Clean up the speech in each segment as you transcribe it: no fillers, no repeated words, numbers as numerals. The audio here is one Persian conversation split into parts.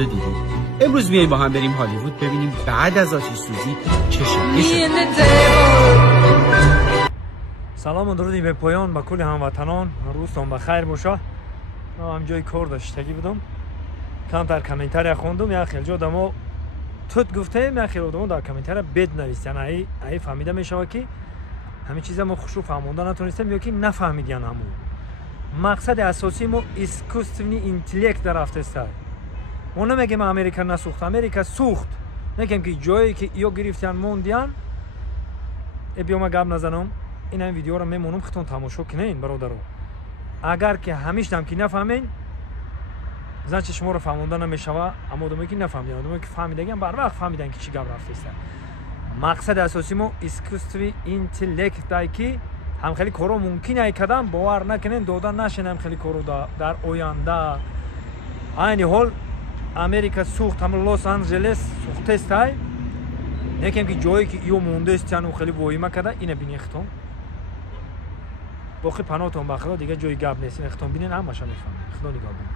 رو دیدیم. امروز میاییم با هم بریم هالیوود ببینیم بعد از آتش سوزی چه شکلی شد. سلام و درودی به پایان با کل هموطنان. روزتون بخیر باشه. من جای کار داشتگی بودم. کمتر کامنتار خوندم. یک خیلی جا دمو توت گفتیم، یک خیلی آدمو در کامنتار بد نویسید. یعنی ای فهمیده میشه که همین چیزا ما خوشو فهموندن نتونستیم یا که نفهمیدین. همون مقصد اساسی ما اسکوستونی اینتلیکت در رفته است. ما نمیگیم امریکا نسوخت، امریکا سوخت. میگیم که جایی که یا گرفتن موندیان بیام گپ نزنم. این ویدیو رو میمونم خودتون تماشا کنین برادرو. اگر که همیشه هم که نفهمین زنچ شما رو فهموندن نمیشوه، اما آدمی که نفهمیدن، آدمی که فهمیدن بر وقت فهمیدن که چی گپ رفته است. مقصد اساسی ما اسکوستوی اینتلیکت دای که هم خیلی کارو ممکنه کردن باور نکنین دادن نشین هم خیلی کارو در آینده. این حال امریکا سوخت، هم لس آنجلس سوخته است. نکیم که جایی که یو مونده است یعنی خیلی وایمه کرده اینو بینی اختم. باقی پناهتون بخدا دیگه جای گپ نیست. اختم بینین هم باشه میفهمین. خدا نگاه کنه.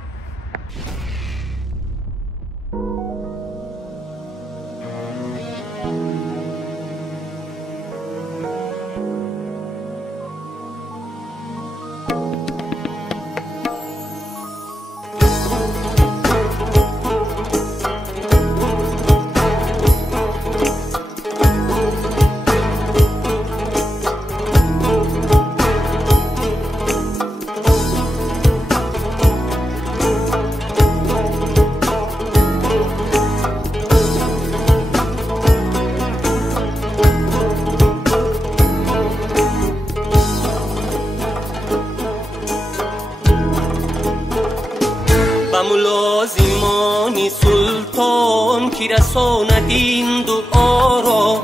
ملازمانی سلطان که رساند این دعا را